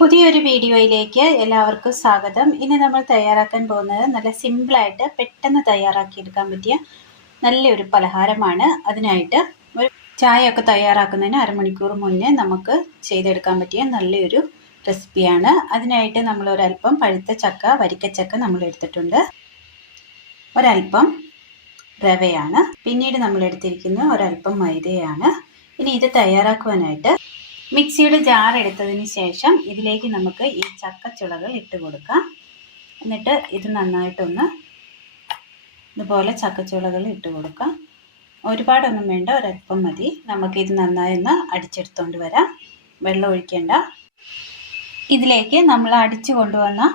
പുതിയൊരു വീഡിയോയിലേക്ക് എല്ലാവർക്കും സ്വാഗതം. ഇനി നമ്മൾ തയ്യാറാക്കാൻ പോകുന്നത് നല്ല സിമ്പിളായിട്ട് പെട്ടെന്ന് തയ്യാറാക്കിയെടുക്കാൻ പറ്റിയ നല്ലൊരു പലഹാരമാണ്. അതിനായിട്ട് ഒരു ചായയൊക്കെ തയ്യാറാക്കുന്നതിന് അരമണിക്കൂർ മുന്നേ നമുക്ക് ചെയ്തെടുക്കാൻ പറ്റിയ നല്ലൊരു റെസിപ്പിയാണ്. അതിനായിട്ട് നമ്മൾ ഒരല്പം പഴുത്ത ചക്ക, വരിക്കച്ചക്ക നമ്മൾ എടുത്തിട്ടുണ്ട്. ഒരല്പം റവയാണ്. പിന്നീട് നമ്മൾ എടുത്തിരിക്കുന്നത് ഒരല്പം മൈദയാണ്. ഇനി ഇത് തയ്യാറാക്കുവാനായിട്ട് മിക്സിയുടെ ജാർ എടുത്തതിന് ശേഷം ഇതിലേക്ക് നമുക്ക് ഈ ചക്കച്ചുളകൾ ഇട്ട് കൊടുക്കാം. എന്നിട്ട് ഇത് നന്നായിട്ടൊന്ന് ഇതുപോലെ ചക്കച്ചുളകൾ ഇട്ട് കൊടുക്കാം. ഒരുപാടൊന്നും വേണ്ട, ഒരല്പം മതി. നമുക്കിത് നന്നായി ഒന്ന് അടിച്ചെടുത്തോണ്ട് വരാം. വെള്ളം ഒഴിക്കേണ്ട. ഇതിലേക്ക് നമ്മൾ അടിച്ചു കൊണ്ടുവന്ന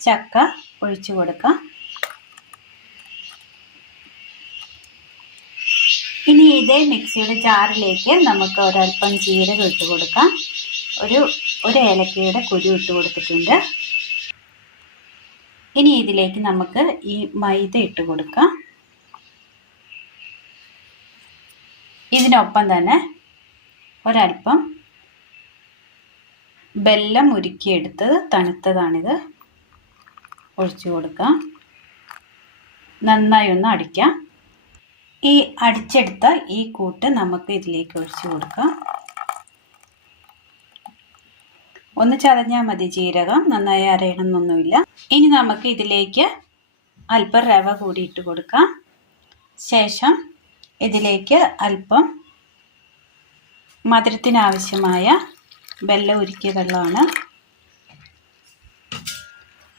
ചക്ക ഒഴിച്ചു കൊടുക്കാം. ഇനി ഇതേ മിക്സിയുടെ ജാറിലേക്ക് നമുക്ക് ഒരല്പം ജീരകം ഇട്ട് കൊടുക്കാം. ഒരു ഏലക്കയുടെ കുരു ഇട്ട് കൊടുത്തിട്ടുണ്ട്. ഇനി ഇതിലേക്ക് നമുക്ക് ഈ മൈദ ഇട്ട് കൊടുക്കാം. ഇതിനൊപ്പം തന്നെ ഒരല്പം വെല്ലം ഉരുക്കിയെടുത്തത് തണുത്തതാണിത് ഒഴിച്ചു കൊടുക്കാം. നന്നായി ഒന്ന് അടിക്കാം. ഈ അടിച്ചെടുത്ത ഈ കൂട്ട് നമുക്ക് ഇതിലേക്ക് ഒഴിച്ചു കൊടുക്കാം. ഒന്ന് ചതഞ്ഞാൽ മതി ജീരകം, നന്നായി അരയണമെന്നൊന്നുമില്ല. ഇനി നമുക്ക് ഇതിലേക്ക് അല്പം റവ കൂടി ഇട്ട് കൊടുക്കാം. ശേഷം ഇതിലേക്ക് അല്പം മധുരത്തിനാവശ്യമായ വെള്ളം ഉരുക്കിയ വെള്ളമാണ്.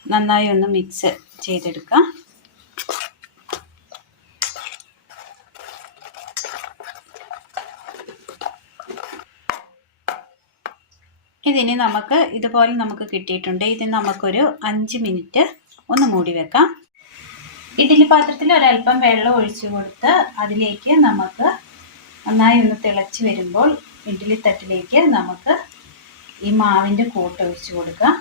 നന്നായി ഒന്ന് മിക്സ് ചെയ്തെടുക്കാം. ഇതിന് നമുക്ക് ഇതുപോലെ നമുക്ക് കിട്ടിയിട്ടുണ്ട്. ഇത് നമുക്കൊരു 5 മിനിറ്റ് ഒന്ന് മൂടി വെക്കാം. ഇഡ്ഡലി പാത്രത്തിൽ ഒരല്പം വെള്ളം ഒഴിച്ചു കൊടുത്ത് അതിലേക്ക് നമുക്ക് നന്നായി ഒന്ന് തിളച്ച് വരുമ്പോൾ ഇഡ്ഡലി തട്ടിലേക്ക് നമുക്ക് ഈ മാവിൻ്റെ കൂട്ട് ഒഴിച്ചു കൊടുക്കാം.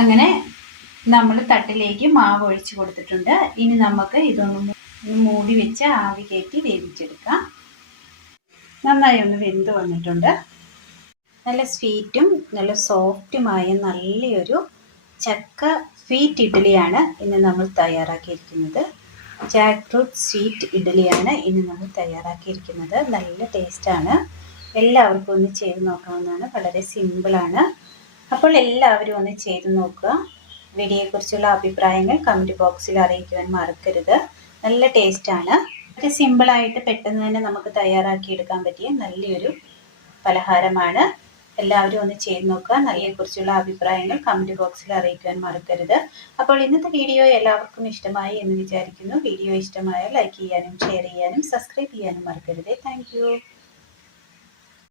അങ്ങനെ നമ്മൾ തട്ടിലേക്ക് മാവ് ഒഴിച്ചു കൊടുത്തിട്ടുണ്ട്. ഇനി നമുക്ക് ഇതൊന്ന് മൂടി വെച്ച് ആവി കയറ്റി വേവിച്ചെടുക്കാം. നന്നായി ഒന്ന് വെന്ത് വന്നിട്ടുണ്ട്. നല്ല സ്വീറ്റും നല്ല സോഫ്റ്റുമായ നല്ലൊരു ചക്ക സ്വീറ്റ് ഇഡ്ഡലിയാണ് ഇന്ന് നമ്മൾ തയ്യാറാക്കിയിരിക്കുന്നത്. ജാക്ക് ഫ്രൂട്ട് സ്വീറ്റ് ഇഡ്ഡലിയാണ് ഇന്ന് നമ്മൾ തയ്യാറാക്കിയിരിക്കുന്നത്. നല്ല ടേസ്റ്റാണ്. എല്ലാവർക്കും ഒന്ന് ചെയ്ത് നോക്കാവുന്നതാണ്. വളരെ സിമ്പിളാണ്. അപ്പോൾ എല്ലാവരും ഒന്ന് ചെയ്ത് നോക്കുക. വീഡിയോയെക്കുറിച്ചുള്ള അഭിപ്രായങ്ങൾ കമൻറ്റ് ബോക്സിൽ അറിയിക്കുവാൻ മറക്കരുത്. നല്ല ടേസ്റ്റാണ്. വളരെ സിമ്പിളായിട്ട് പെട്ടെന്ന് തന്നെ നമുക്ക് തയ്യാറാക്കിയെടുക്കാൻ പറ്റിയ നല്ലൊരു പലഹാരമാണ്. എല്ലാവരും ഒന്ന് ചെയ്ത് നോക്കുക. നല്ലതിനെക്കുറിച്ചുള്ള അഭിപ്രായങ്ങൾ കമൻറ്റ് ബോക്സിൽ അറിയിക്കുവാൻ മറക്കരുത്. അപ്പോൾ ഇന്നത്തെ വീഡിയോ എല്ലാവർക്കും ഇഷ്ടമായി എന്ന് വിചാരിക്കുന്നു. വീഡിയോ ഇഷ്ടമായാൽ ലൈക്ക് ചെയ്യാനും ഷെയർ ചെയ്യാനും സബ്സ്ക്രൈബ് ചെയ്യാനും മറക്കരുത്. താങ്ക്